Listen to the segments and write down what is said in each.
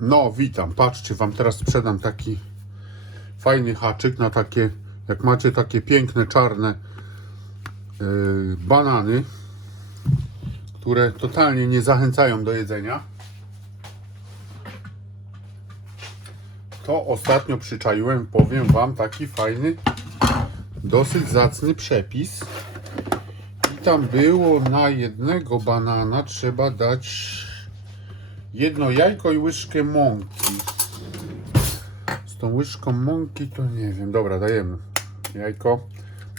No, witam. Patrzcie, wam teraz sprzedam taki fajny haczyk na takie, jak macie takie piękne, czarne yy, banany, które totalnie nie zachęcają do jedzenia. To ostatnio przyczaiłem, powiem wam, taki fajny, dosyć zacny przepis. I tam było na jednego banana trzeba dać jedno jajko i łyżkę mąki. Z tą łyżką mąki to nie wiem. Dobra, dajemy jajko.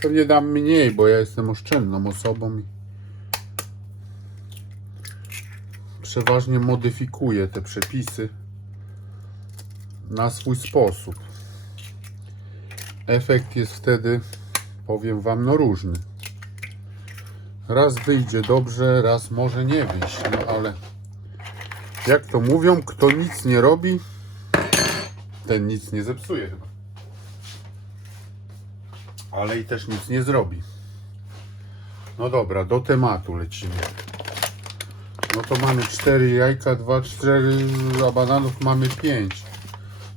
Pewnie dam mniej, bo ja jestem oszczędną osobą i przeważnie modyfikuję te przepisy na swój sposób. Efekt jest wtedy, powiem Wam, no różny. Raz wyjdzie dobrze, raz może nie wyjść, no ale jak to mówią, kto nic nie robi, ten nic nie zepsuje chyba. Ale i też nic nie zrobi. No dobra, do tematu lecimy. No to mamy 4 jajka, 2, 4, a bananów mamy 5.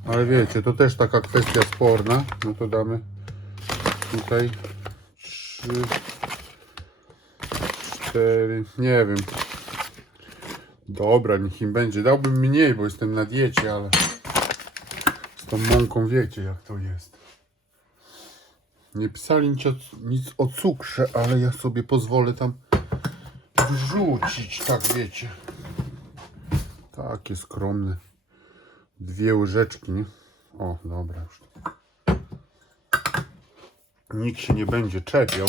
Ale wiecie, to też taka kwestia sporna. No to damy tutaj 3, 4, nie wiem. Dobra, niech im będzie. Dałbym mniej, bo jestem na diecie, ale z tą mąką wiecie jak to jest. Nie pisali nic o, nic o cukrze, ale ja sobie pozwolę tam wrzucić, tak wiecie. Takie skromne. Dwie łyżeczki, nie? O, dobra już. Nikt się nie będzie czepiał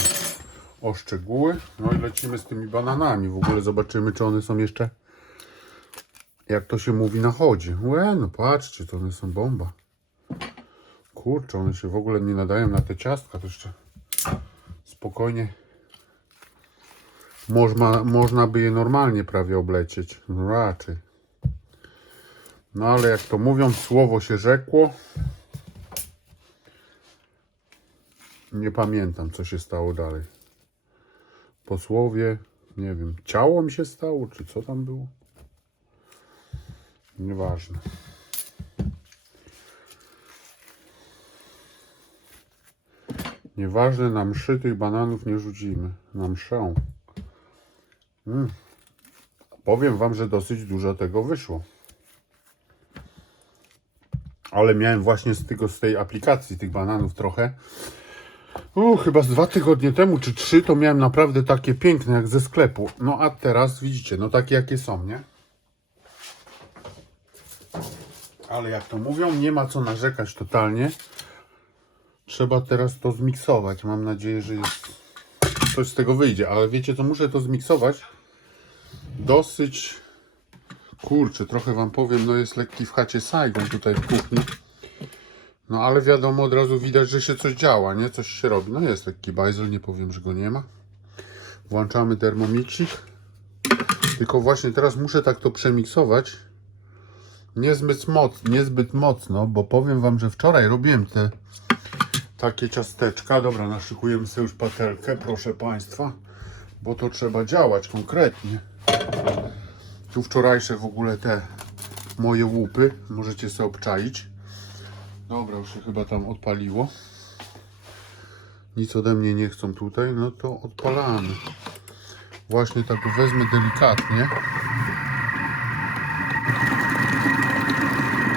o szczegóły. No i lecimy z tymi bananami. W ogóle zobaczymy, czy one są jeszcze jak to się mówi na chodzie. Łe, no patrzcie, to one są bomba. Kurczę, one się w ogóle nie nadają na te ciastka, to jeszcze spokojnie można, można by je normalnie prawie oblecieć. No raczej. No ale jak to mówią, słowo się rzekło. Nie pamiętam, co się stało dalej. Po słowie, nie wiem, ciało mi się stało, czy co tam było? Nieważne. Nieważne, na mszy tych bananów nie rzucimy. Na mszę. Mm. Powiem wam, że dosyć dużo tego wyszło. Ale miałem właśnie z tego, z tej aplikacji tych bananów trochę. U, chyba z dwa tygodnie temu, czy trzy, to miałem naprawdę takie piękne, jak ze sklepu. No a teraz widzicie, no takie jakie są, nie? Ale jak to mówią, nie ma co narzekać totalnie. Trzeba teraz to zmiksować. Mam nadzieję, że jest coś z tego wyjdzie. Ale wiecie co, muszę to zmiksować. Dosyć... Kurczę, trochę wam powiem, no jest lekki w chacie Saigon tutaj w kuchni. No ale wiadomo, od razu widać, że się coś działa, nie? Coś się robi. No jest lekki bajzel, nie powiem, że go nie ma. Włączamy termomixik. Tylko właśnie teraz muszę tak to przemiksować. Niezbyt, moc, niezbyt mocno, bo powiem wam, że wczoraj robiłem te takie ciasteczka. Dobra, naszykujemy sobie już patelkę, proszę państwa, bo to trzeba działać konkretnie. Tu wczorajsze w ogóle te moje łupy, możecie sobie obczaić. Dobra, już się chyba tam odpaliło. Nic ode mnie nie chcą tutaj, no to odpalamy. Właśnie tak wezmę delikatnie.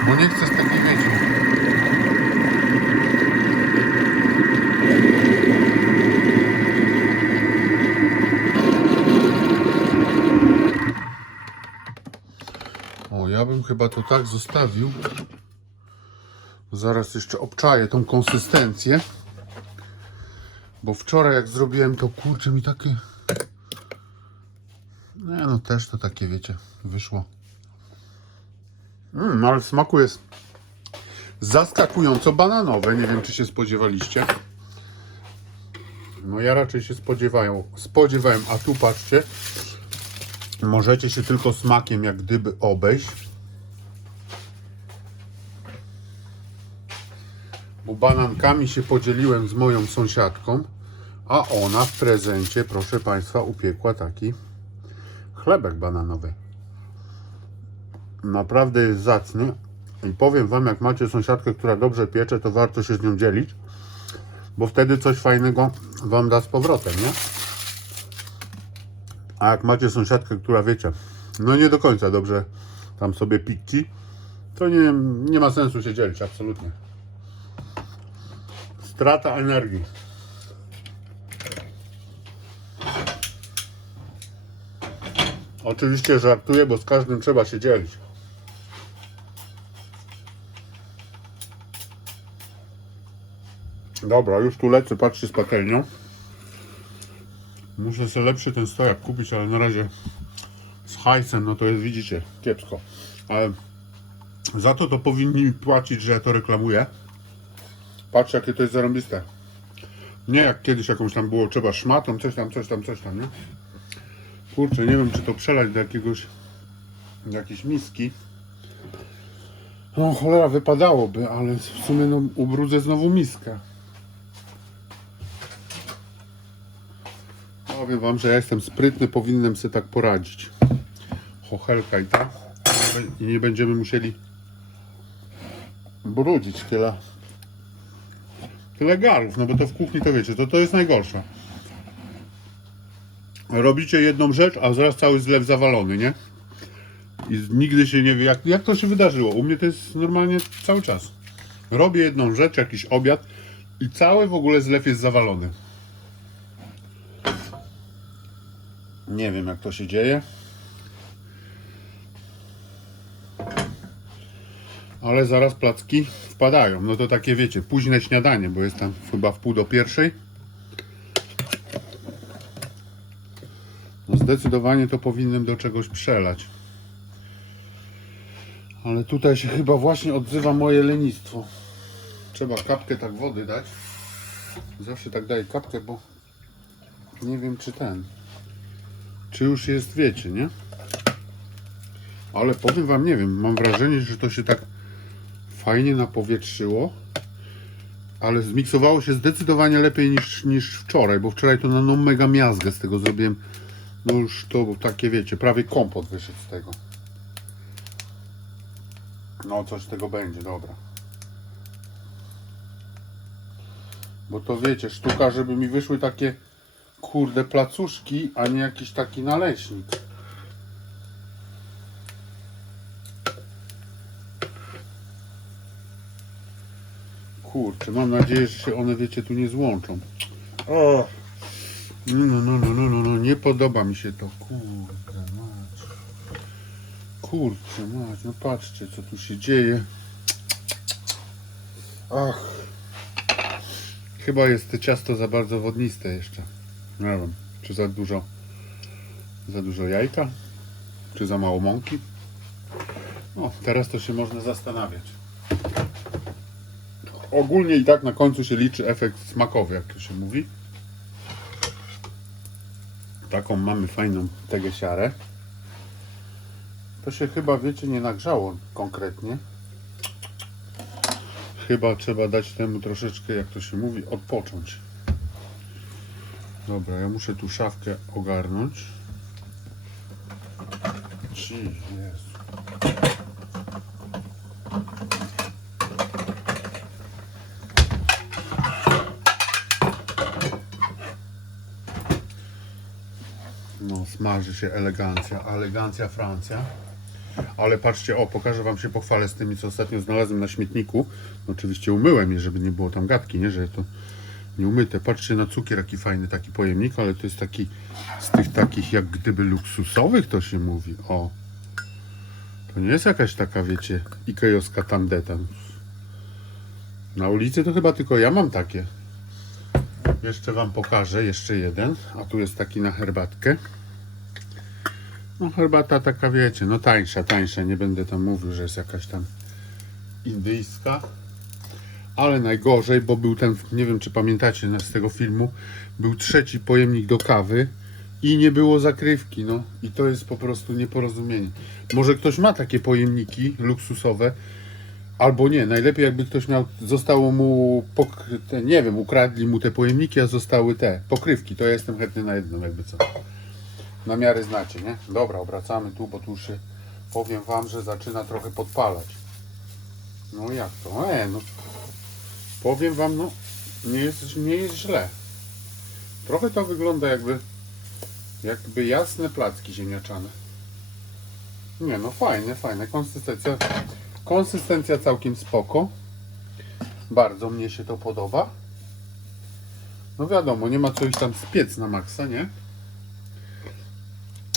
Bo nie chcę z takiej wiecie. O, ja bym chyba to tak zostawił. Zaraz jeszcze obczaję tą konsystencję. Bo wczoraj jak zrobiłem to kurczę mi takie. Nie no też to takie wiecie, wyszło. Mm, ale w smaku jest zaskakująco bananowe. Nie wiem, czy się spodziewaliście. No ja raczej się spodziewałem, spodziewałem, a tu patrzcie, możecie się tylko smakiem jak gdyby obejść. Bo banankami się podzieliłem z moją sąsiadką, a ona w prezencie, proszę Państwa, upiekła taki chlebek bananowy. Naprawdę jest zacny. I powiem Wam, jak macie sąsiadkę, która dobrze piecze, to warto się z nią dzielić, bo wtedy coś fajnego Wam da z powrotem, nie? A jak macie sąsiadkę, która wiecie, no nie do końca dobrze tam sobie pikci, to nie, nie ma sensu się dzielić, absolutnie. Strata energii. Oczywiście żartuję, bo z każdym trzeba się dzielić. Dobra, już tu lecę, patrzcie z patelnią. Muszę sobie lepszy ten stojak kupić, ale na razie z hajsem, no to jest, widzicie, kiepsko. Ale za to to powinni mi płacić, że ja to reklamuję. Patrzcie, jakie to jest zarąbiste. Nie jak kiedyś jakąś tam było, trzeba szmatą, coś tam, coś tam, coś tam, nie? Kurczę, nie wiem, czy to przelać do jakiegoś, do jakiejś miski. No cholera, wypadałoby, ale w sumie no, ubrudzę znowu miskę. Powiem wam, że ja jestem sprytny, powinienem sobie tak poradzić. Chochelka i tak. I nie będziemy musieli brudzić tyle tyle garów, no bo to w kuchni to wiecie, to to jest najgorsze. Robicie jedną rzecz, a zaraz cały zlew zawalony, nie? I nigdy się nie wie, jak, jak to się wydarzyło. U mnie to jest normalnie cały czas. Robię jedną rzecz, jakiś obiad i cały w ogóle zlew jest zawalony. Nie wiem, jak to się dzieje. Ale zaraz placki wpadają. No to takie wiecie, późne śniadanie, bo jest tam chyba w pół do pierwszej. No zdecydowanie to powinienem do czegoś przelać. Ale tutaj się chyba właśnie odzywa moje lenistwo. Trzeba kapkę tak wody dać. Zawsze tak daję kapkę, bo nie wiem czy ten. Czy już jest, wiecie, nie? Ale powiem wam, nie wiem, mam wrażenie, że to się tak fajnie napowietrzyło, ale zmiksowało się zdecydowanie lepiej niż, niż wczoraj, bo wczoraj to na no mega miazgę z tego zrobiłem. No już to takie wiecie, prawie kompot wyszedł z tego. No coś z tego będzie, dobra. Bo to wiecie, sztuka, żeby mi wyszły takie kurde placuszki, a nie jakiś taki naleśnik. Kurczę, mam nadzieję, że się one, wiecie, tu nie złączą. O! No, no, no, no, no, no, nie podoba mi się to. Kurde, mać. Kurczę, mać, no patrzcie, co tu się dzieje. Ach. Chyba jest to ciasto za bardzo wodniste jeszcze. Nie wiem, czy za dużo, za dużo jajka, czy za mało mąki. No, teraz to się można zastanawiać. Ogólnie i tak na końcu się liczy efekt smakowy, jak to się mówi. Taką mamy fajną tegesiarę. To się chyba, wiecie, nie nagrzało konkretnie. Chyba trzeba dać temu troszeczkę, jak to się mówi, odpocząć. Dobra, ja muszę tu szafkę ogarnąć. Jezu. No, smaży się elegancja, elegancja Francja. Ale patrzcie, o, pokażę Wam się, pochwalę z tymi, co ostatnio znalazłem na śmietniku. No, oczywiście umyłem je, żeby nie było tam gadki, nie, że to nie umyte. Patrzcie na cukier, jaki fajny taki pojemnik, ale to jest taki z tych takich jak gdyby luksusowych to się mówi. O, to nie jest jakaś taka, wiecie, ikejowska tandeta. Na ulicy to chyba tylko ja mam takie. Jeszcze Wam pokażę, jeszcze jeden, a tu jest taki na herbatkę. No herbata taka wiecie, no tańsza, tańsza, nie będę tam mówił, że jest jakaś tam indyjska. Ale najgorzej, bo był ten, nie wiem czy pamiętacie z tego filmu, był trzeci pojemnik do kawy i nie było zakrywki, no. I to jest po prostu nieporozumienie. Może ktoś ma takie pojemniki luksusowe, albo nie. Najlepiej jakby ktoś miał, zostało mu, nie wiem, ukradli mu te pojemniki, a zostały te pokrywki. To ja jestem chętny na jedną, jakby co. Na miarę znacie, nie? Dobra, obracamy tu, bo tu już powiem wam, że zaczyna trochę podpalać. No jak to? E, no powiem wam, no nie jest, nie jest źle. Trochę to wygląda jakby jakby jasne placki ziemniaczane. Nie no fajne, fajne. Konsystencja, konsystencja całkiem spoko. Bardzo mnie się to podoba. No wiadomo, nie ma co tam spiec na maksa, nie?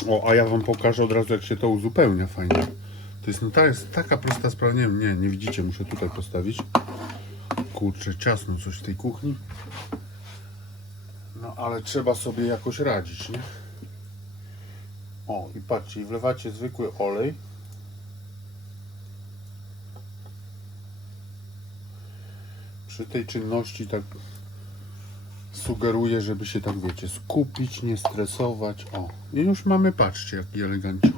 O, a ja wam pokażę od razu jak się to uzupełnia fajnie. To jest, no, ta jest taka prosta sprawa, nie nie, nie widzicie, muszę tutaj postawić. Kurczę, ciasno coś w tej kuchni. No ale trzeba sobie jakoś radzić, nie? O, i patrzcie, i wlewacie zwykły olej. Przy tej czynności tak sugeruję, żeby się tak, wiecie, skupić, nie stresować. O, i już mamy, patrzcie, jaki elegancik.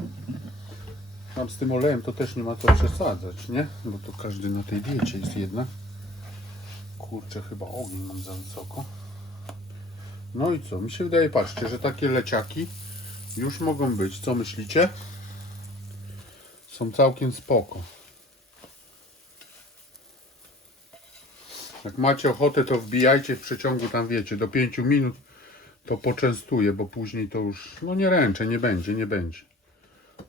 Tam z tym olejem to też nie ma co przesadzać, nie? Bo to każdy na tej diecie jest jednak. Kurczę, chyba ogień mam za wysoko. No i co? Mi się wydaje, patrzcie, że takie leciaki już mogą być. Co myślicie? Są całkiem spoko. Jak macie ochotę, to wbijajcie w przeciągu tam, wiecie, do 5 minut to poczęstuję, bo później to już, no nie ręczę, nie będzie, nie będzie.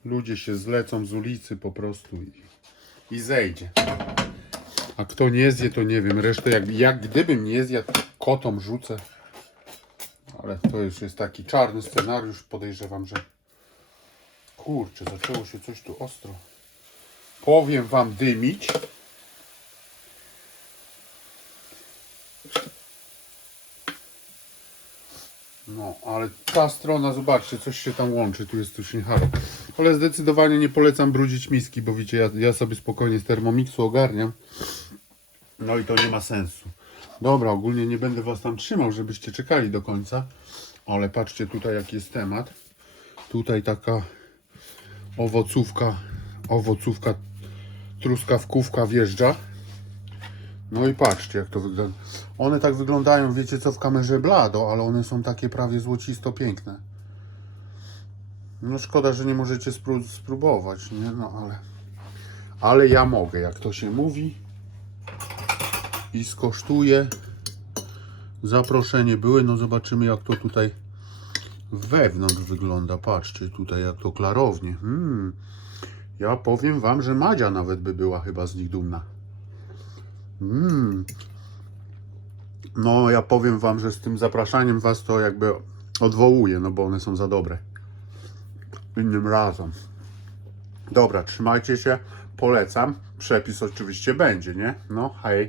Ludzie się zlecą z ulicy po prostu i, i zejdzie. A kto nie zje, to nie wiem. Resztę, jak, jak gdybym nie zjadł, kotom rzucę. Ale to już jest taki czarny scenariusz. Podejrzewam, że. Kurczę, zaczęło się coś tu ostro. Powiem wam dymić. No, ale ta strona, zobaczcie, coś się tam łączy, tu jest coś niehalo. Ale zdecydowanie nie polecam brudzić miski, bo wiecie, ja, ja sobie spokojnie z termomiksu ogarniam. No i to nie ma sensu. Dobra, ogólnie nie będę was tam trzymał, żebyście czekali do końca. Ale patrzcie tutaj jaki jest temat. Tutaj taka owocówka, owocówka, truskawkówka wjeżdża. No i patrzcie jak to wygląda. One tak wyglądają, wiecie co, w kamerze blado, ale one są takie prawie złocisto piękne. No szkoda, że nie możecie spró- spróbować, nie? No ale... Ale ja mogę, jak to się mówi. I skosztuję. Zaproszenie były, no zobaczymy jak to tutaj wewnątrz wygląda. Patrzcie tutaj jak to klarownie. Hmm. Ja powiem wam, że Madzia nawet by była chyba z nich dumna. Mm. No, ja powiem wam, że z tym zapraszaniem was to jakby odwołuję, no bo one są za dobre. Innym razem. Dobra, trzymajcie się, polecam. Przepis oczywiście będzie, nie? No, hej.